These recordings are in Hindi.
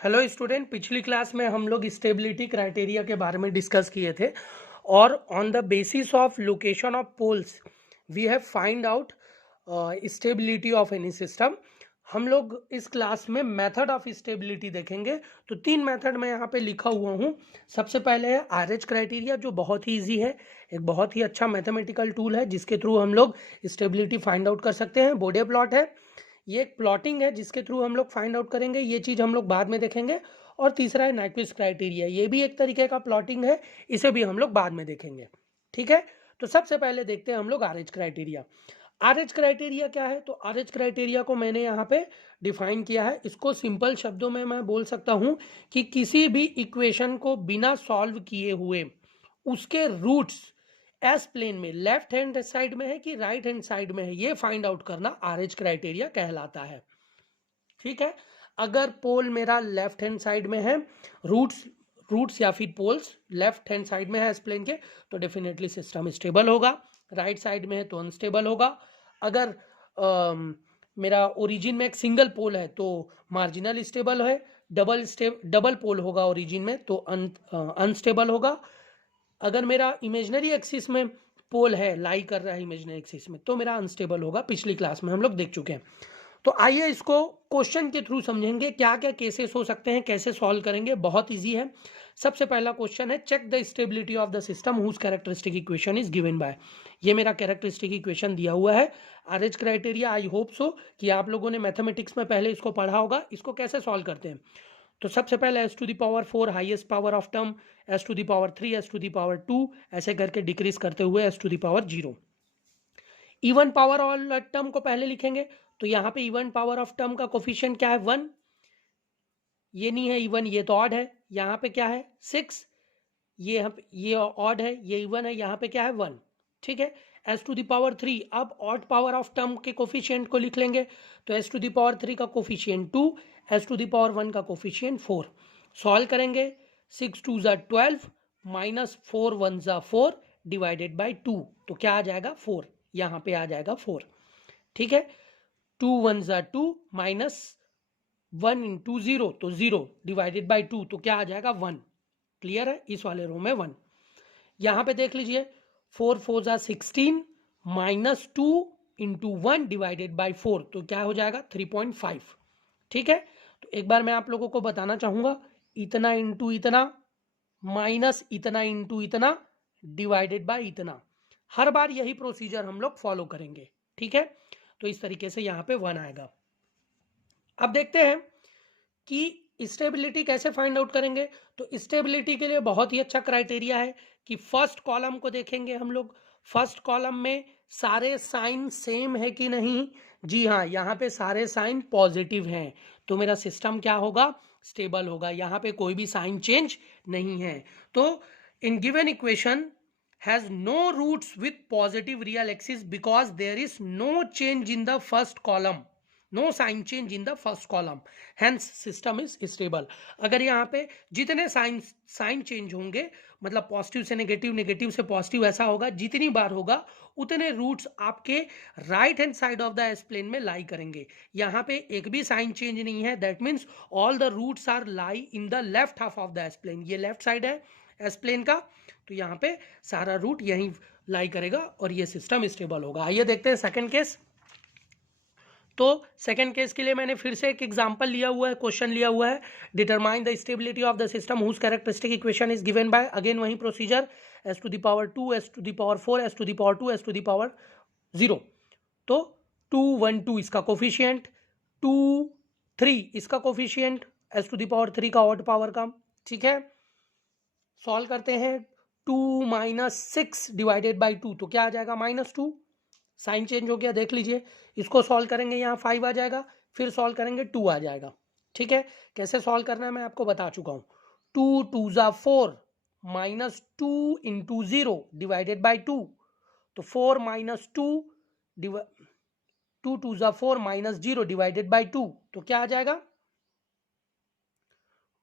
हेलो स्टूडेंट, पिछली क्लास में हम लोग स्टेबिलिटी क्राइटेरिया के बारे में डिस्कस किए थे और on the basis of location of poles we have find out stability of any system. हम लोग इस क्लास में मेथड ऑफ स्टेबिलिटी देखेंगे। तो 3 मेथड मैं यहाँ पे लिखा हुआ हूँ। सबसे पहले है आरएच क्राइटेरिया, जो बहुत ही ईजी है, एक बहुत ही अच्छा मैथमेटिकल टूल है जिसके थ्रू हम लोग स्टेबिलिटी फाइंड आउट कर सकते हैं। बोडे प्लॉट है, ये एक प्लॉटिंग है जिसके थ्रू हम लोग फाइंड आउट करेंगे, ये चीज़ हम लोग बाद में देखेंगे। और तीसरा है नाइक्विस्ट क्राइटेरिया, ये भी एक तरीके का प्लॉटिंग है, इसे भी हम लोग बाद में देखेंगे। ठीक है, तो सबसे पहले देखते हैं हम लोग आरएच क्राइटेरिया। आरएच क्राइटेरिया क्या है? तो आरएच क्राइटेरिया को मैंने यहाँ पे डिफाइन किया है। इसको सिंपल शब्दों में मैं बोल सकता हूँ कि किसी भी इक्वेशन को बिना सॉल्व किए हुए उसके रूट्स एस प्लेन में लेफ्ट हैंड साइड में है कि राइट हैंड साइड में है, ये फाइंड आउट करना आरएच क्राइटेरिया कहलाता है। ठीक है, अगर पोल मेरा लेफ्ट हैंड साइड में है, रूट्स या फिर पोल्स लेफ्ट हैंड साइड में है एस प्लेन के, तो डेफिनेटली सिस्टम स्टेबल होगा। राइट साइड में है तो अनस्टेबल होगा। अगर मेरा ओरिजिन में एक सिंगल पोल है तो मार्जिनल स्टेबल है। डबल पोल होगा ओरिजिन में तो अनस्टेबल होगा। अगर मेरा इमेजनरी एक्सिस में पोल है, लाई कर रहा है इमेजनरी एक्सिस में, तो मेरा अनस्टेबल होगा। पिछली क्लास में हम लोग देख चुके हैं। तो आइए इसको क्वेश्चन के थ्रू समझेंगे, क्या क्या केसेस हो सकते हैं, कैसे सॉल्व करेंगे। बहुत इजी है। सबसे पहला क्वेश्चन है, check the stability of the system whose characteristic equation is given by. ये मेरा कैरेक्टरिस्टिक इक्वेशन दिया हुआ है। RH criteria, I hope so कि आप लोगों ने मैथमेटिक्स में पहले इसको पढ़ा होगा। इसको कैसे सॉल्व करते हैं? तो सबसे पहले s to the power 4 highest power of term, s to the power 3, s to the power 2, ऐसे करके डिक्रीज करते हुए s to the power 0। Even power all term को पहले लिखेंगे, तो यहाँ पे इवन पावर ऑफ टर्म का कोफिशिएंट क्या है? 1। ये नहीं है इवन, ये तो ऑड है। यहाँ पे क्या है? 6। ये ऑड है, ये इवन है, यहाँ पे क्या है? 1। ठीक है, एस टू द पावर 3। अब ऑड पावर ऑफ टर्म के कोफिशिएंट को लिख लेंगे, तो एस टू द पावर 3 का coefficient 2, s to the power 1 का कोफिशिएंट 4। सॉल्व करेंगे, 6 2 ज़ा 12 माइनस 4 1 ज़ा 4 डिवाइडेड बाई 2, तो क्या आ जाएगा? 4। यहाँ पे आ जाएगा 4। ठीक है, 2 1 ज़ा 2 माइनस 1 इंटू 0, तो 0 डिवाइडेड बाई 2, तो क्या आ जाएगा? 1। क्लियर है? इस वाले रो में 1। यहाँ पे देख लीजिए, 4 4 ज़ा 16 माइनस 2 इंटू 1 डिवाइडेड बाई 4, तो क्या हो जाएगा? 3.5। ठीक है, तो एक बार मैं आप लोगों को बताना चाहूँगा, इतना इंटू इतना माइनस इतना इंटू इतना डिवाइडेड बाई इतना, हर बार यही प्रोसीजर हम लोग फॉलो करेंगे। ठीक है, तो इस तरीके से यहाँ पे 1 आएगा। अब देखते हैं कि स्टेबिलिटी कैसे फाइंड आउट करेंगे। तो स्टेबिलिटी के लिए बहुत ही अच्छा क्राइटेरिया है कि फर्स्ट कॉलम को देखेंगे हम लोग। फर्स्ट कॉलम में सारे साइन सेम है कि नहीं? जी हाँ, यहाँ पे सारे साइन पॉजिटिव हैं, तो मेरा सिस्टम क्या होगा? स्टेबल होगा। यहाँ पे कोई भी साइन चेंज नहीं है। तो in given equation has no roots with positive real axis because there is no change in the first column, no sign change in the first column, hence system is stable। अगर यहाँ पे जितने साइन चेंज होंगे, मतलब पॉजिटिव से नेगेटिव, नेगेटिव से पॉजिटिव, ऐसा होगा, जितनी बार होगा उतने रूट्स आपके right hand side of the s plane में लाई करेंगे। यहाँ पे एक भी साइन चेंज नहीं है, that means all the roots are lie in the left half of the s plane. ये लेफ्ट साइड है एस प्लेन का, तो यहाँ पे सारा रूट यहीं लाई करेगा और ये सिस्टम स्टेबल होगा। आइए देखते हैं सेकंड केस। तो सेकंड केस के लिए मैंने फिर से एक एग्जांपल लिया हुआ है, क्वेश्चन लिया हुआ है, determine the stability of the system whose characteristic equation is given by. Again वही procedure, s to the power 2, s to the power 4, s to the power 2, s to the power 0। तो 2 1 2 इसका कोफिशिएंट, 2 3 इसका coefficient, s to the power 3 का ऑड पावर का। ठीक है, सॉल्व करते हैं, 2 माइनस 6 डिवाइडेड बाई 2, तो क्या आ जाएगा? -2। साइन चेंज हो गया, देख लीजिए। इसको सॉल्व करेंगे, यहाँ 5 आ जाएगा, फिर सॉल्व करेंगे 2 आ जाएगा। ठीक है, कैसे सॉल्व करना है मैं आपको बता चुका हूँ। 2 2 ज़ा 4 माइनस 2 इंटू 0 डिवाइडेड बाई 2, तो 4 माइनस 2 2 2 ज़ा 4 माइनस 0 डिवाइडेड बाई 2, तो क्या आ जाएगा?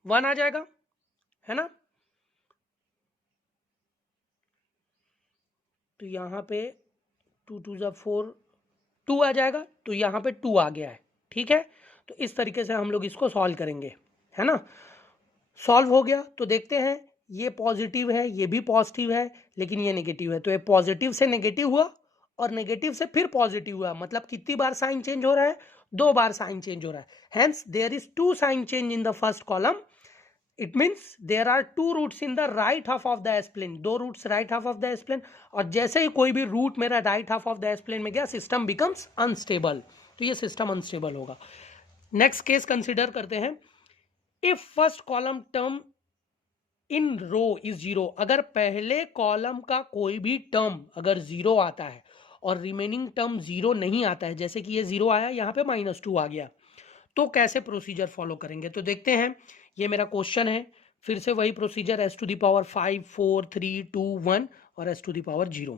1 आ जाएगा, है ना? तो यहाँ पे 2 2 ज़ा 4 2 आ जाएगा, तो यहाँ पे 2 आ गया है। ठीक है, तो इस तरीके से हम लोग इसको सॉल्व करेंगे, है ना। सॉल्व हो गया तो देखते हैं, ये पॉजिटिव है, ये भी पॉजिटिव है, लेकिन ये नेगेटिव है, तो ये पॉजिटिव से नेगेटिव हुआ और नेगेटिव से फिर पॉजिटिव हुआ, मतलब कितनी बार साइन चेंज हो रहा है, 2 बार साइन चेंज हो रहा है। Hence there is 2 sign change in the first column. It means there are 2 roots in the right half of the s plane, 2 roots right half of the s plane, और जैसे ही कोई भी रूट मेरा right half of the s plane में गया, सिस्टम बिकम्स अनस्टेबल, तो ये सिस्टम अनस्टेबल होगा। नेक्स्ट केस कंसिडर करते हैं, if first column term in row is zero, अगर पहले कॉलम का कोई भी टर्म अगर जीरो आता है और रिमेनिंग टर्म जीरो नहीं आता है, जैसे कि ये जीरो आया, यहाँ पे -2 आ गया, तो कैसे प्रोसीजर फॉलो करेंगे, तो देखते हैं। ये मेरा क्वेश्चन है, फिर से वही प्रोसीजर, s⁵ 5 4 3 2 1 और s⁵ 0।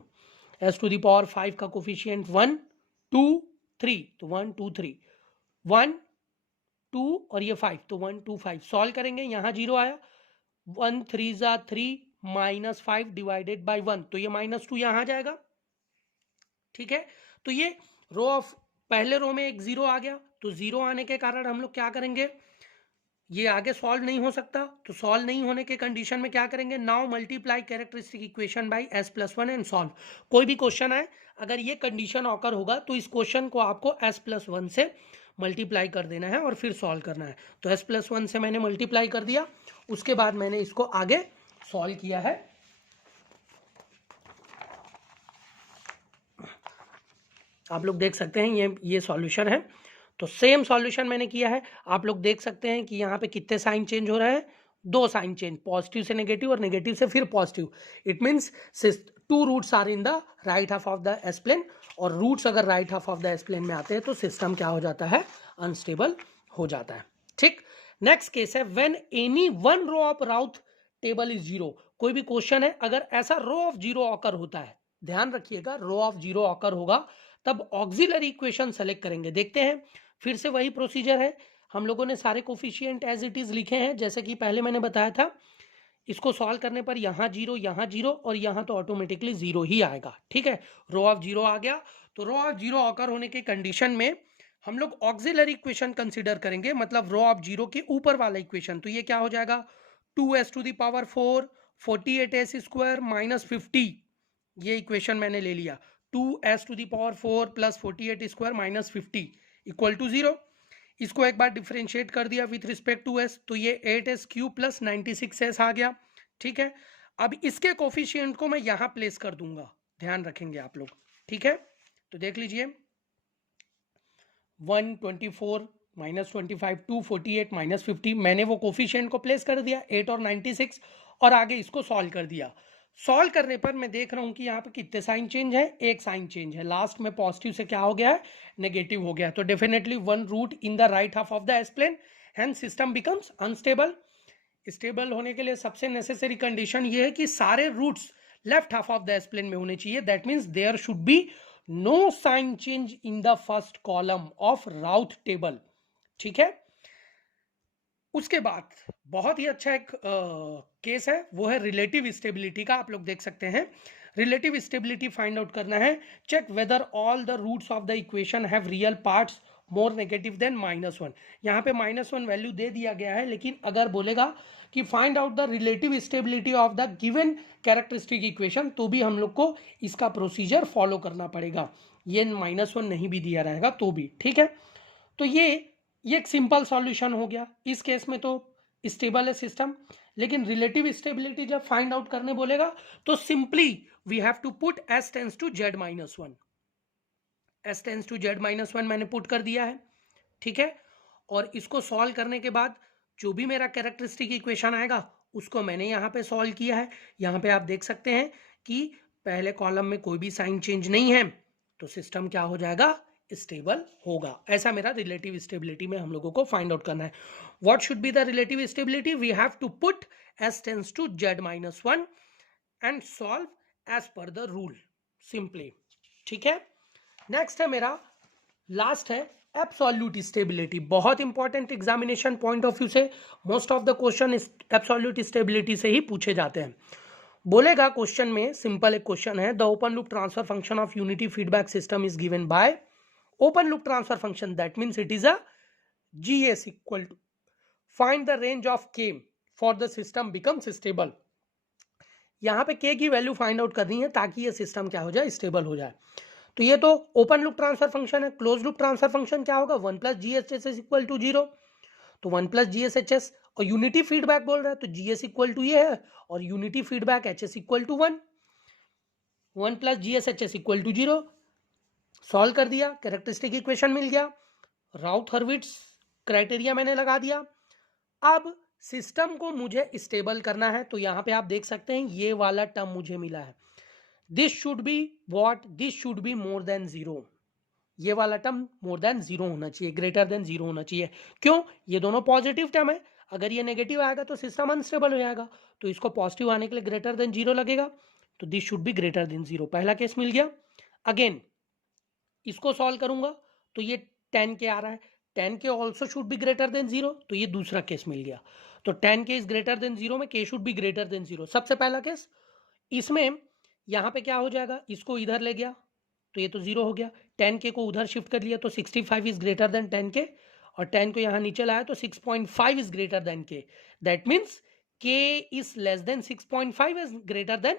s⁵ का कोफिशिएंट 1 2 3, तो 1 2 3, 1 2 और ये 5, तो 1 2 5। सॉल्व करेंगे, यहाँ 0 आया, 1 3 ज़ा 3 -5 डिवाइडेड बाई 1, तो ये -2 यहाँ आ जाएगा, ठीक है। तो ये रो ऑफ पहले रो में एक 0 आ गया, तो 0 आने के कारण हम लोग क्या करेंगे, ये आगे सॉल्व नहीं हो सकता, तो सॉल्व नहीं होने के कंडीशन में क्या करेंगे, now multiply characteristic equation by s+1 and solve. कोई भी क्वेश्चन आए, अगर ये कंडीशन ऑकर होगा तो इस क्वेश्चन को आपको s+1 से मल्टीप्लाई कर देना है और फिर सॉल्व करना है। तो s+1 से मैंने मल्टीप्लाई कर दिया, उसके बाद मैंने इसको आगे सॉल्व किया है। आप लोग देख सकते हैं ये सॉल्यूशन है, तो सेम सॉल्यूशन मैंने किया है। आप लोग देख सकते हैं कि यहाँ पे कितने साइन चेंज हो रहे हैं, 2 साइन चेंज, पॉजिटिव से नेगेटिव और नेगेटिव से फिर positive. It means 2 roots are in the right half of the s plane, और रूट्स अगर right half of the s plane में आते हैं तो सिस्टम क्या हो जाता है, अनस्टेबल हो जाता है, ठीक। नेक्स्ट केस है, when any one row of Routh table is zero. कोई भी क्वेश्चन है, अगर ऐसा रो ऑफ जीरो ऑकर होता है, ध्यान रखिएगा, रो ऑफ जीरो ऑकर होगा, तब ऑक्सिलरी इक्वेशन सेलेक्ट करेंगे। देखते हैं, फिर से वही प्रोसीजर है, हम लोगों ने सारे कोफिशिएंट एज इट इज लिखे हैं, जैसे कि पहले मैंने बताया था। इसको सॉल्व करने पर यहाँ 0 और यहाँ तो ऑटोमेटिकली 0 ही आएगा, ठीक है। रो ऑफ जीरो आ गया, तो रो ऑफ जीरो ऑकर होने के कंडीशन में हम लोग ऑक्सिलरी इक्वेशन कंसिडर करेंगे, मतलब रो ऑफ जीरो के ऊपर वाला इक्वेशन। तो ये क्या हो जाएगा, 2s⁴ 48s² -50, ये इक्वेशन मैंने ले लिया, 2s⁴ + 48² -50 इक्वल टू 0। इसको एक बार डिफरेंशिएट कर दिया विथ रिस्पेक्ट टू s, तो ये 8s³ + 96s आ गया, ठीक है। अब इसके कोफिशिएंट को मैं यहाँ प्लेस कर दूंगा, ध्यान रखेंगे आप लोग, ठीक है। तो देख लीजिए, 124 -25 248 -50, मैंने वो कोफिशिएंट को प्लेस कर दिया 8 और 96, और आगे इसको सॉल्व कर दिया। सॉल्व करने पर मैं देख रहा हूं कि यहाँ पे कितने साइन चेंज है, एक साइन चेंज है, लास्ट में पॉजिटिव से क्या हो गया है, नेगेटिव हो गया, तो definitely 1 root in the right half of the s plane, hence system becomes unstable. Stable होने के लिए सबसे नेसेसरी कंडीशन ये है कि सारे roots left half of the s plane में होने चाहिए, that means there should be no sign change in the first column of Routh table, ठीक है। उसके बाद बहुत ही अच्छा एक केस है, वो है रिलेटिव स्टेबिलिटी का। आप लोग देख सकते हैं, रिलेटिव स्टेबिलिटी फाइंड आउट करना है, check whether all the roots of the equation have real parts more negative than -1। यहाँ पे -1 वैल्यू दे दिया गया है, लेकिन अगर बोलेगा कि find out the relative stability of the given characteristic equation, तो भी हम लोग को इसका प्रोसीजर फॉलो करना पड़ेगा, ये -1 नहीं भी दिया रहेगा तो भी, ठीक है। तो ये एक सिंपल सॉल्यूशन हो गया। इस केस में तो स्टेबल है सिस्टम, लेकिन रिलेटिव स्टेबिलिटी जब फाइंड आउट करने बोलेगा तो simply we have to put s tends to z -1, s tends to z -1 मैंने पुट कर दिया है, ठीक है। और इसको सॉल्व करने के बाद जो भी मेरा कैरेक्टरिस्टिक इक्वेशन आएगा उसको मैंने यहाँ पे सॉल्व किया है। यहाँ पे आप देख सकते हैं कि पहले कॉलम में कोई भी साइन चेंज नहीं है, तो सिस्टम क्या हो जाएगा, स्टेबल होगा। ऐसा मेरा रिलेटिव स्टेबिलिटी में हम लोगों को फाइंड आउट करना है। What should be the relative stability, we have to put s tends to z -1 and solve as per the rule simply, ठीक है। नेक्स्ट है मेरा लास्ट है एब्सोल्यूट स्टेबिलिटी। बहुत important examination point of view से most of the question absolute stability से ही पूछे जाते हैं। बोलेगा क्वेश्चन में, सिंपल एक क्वेश्चन है, the open loop transfer function of unity feedback system is given by open loop transfer function, that means it is a GS equal to find the range of k for the system becomes stable. यहाँ पे के की वैल्यू फाइंड आउट करनी है ताकि ये सिस्टम क्या हो जाए, स्टेबल हो जाए। तो ये तो ओपन लूप ट्रांसफर फंक्शन है। क्लोज लूप ट्रांसफर फंक्शन क्या होगा, 1 plus G H S is equal to 0। तो 1 plus G S H S, और यूनिटी फीडबैक बोल रहा है तो जी एस इक्वल टू ये है, और unity feedback H S equal to 1। 1 plus G S H S equal to 0, solve कर दिया, कैरेक्टरिस्टिक इक्वेशन मिल गया, राउथ हर्विट्स क्राइटेरिया मैंने लगा दिया। अब सिस्टम को मुझे स्टेबल करना है, तो यहां पे आप देख सकते हैं ये वाला टर्म मुझे मिला है, this should be what, this should be more than 0। ये वाला टर्म मोर देन 0 होना चाहिए, ग्रेटर देन 0 होना चाहिए। क्यों, ये दोनों पॉजिटिव टर्म है, अगर ये नेगेटिव आएगा तो सिस्टम अनस्टेबल हो जाएगा, तो इसको पॉजिटिव आने के लिए ग्रेटर देन 0 लगेगा, तो this should be greater than 0। पहला केस मिल गया। अगेन इसको सॉल्व करूंगा तो ये 10 के आ रहा है, 10 के also should be greater than 0, तो ये दूसरा केस मिल गया। तो 10 के इज ग्रेटर देन 0 में के शुड बी ग्रेटर देन 0, सबसे पहला केस। इसमें यहां पे क्या हो जाएगा, इसको इधर ले गया तो ये तो 0 हो गया, 10 के को उधर शिफ्ट कर लिया तो 65 इज ग्रेटर देन 10 के, और 10 को यहां नीचे लाया तो 6.5 इज ग्रेटर देन के। दैट मीन्स के is less than 6.5 is greater than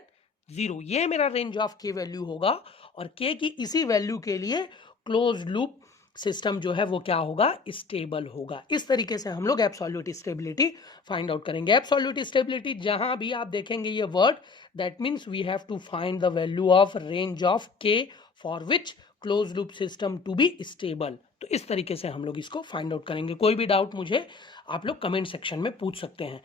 0। ये मेरा रेंज ऑफ के वैल्यू होगा, और के की इसी वैल्यू के लिए क्लोज लूप सिस्टम जो है वो क्या होगा, स्टेबल होगा। इस तरीके से हम लोग एब्सोल्यूट स्टेबिलिटी फाइंड आउट करेंगे। एब्सोल्यूट स्टेबिलिटी जहां भी आप देखेंगे ये word, that means we have to find the value of range of k for which close loop system to be stable. तो इस तरीके से हम लोग इसको फाइंड आउट करेंगे। कोई भी डाउट मुझे आप लोग कमेंट सेक्शन में पूछ सकते हैं।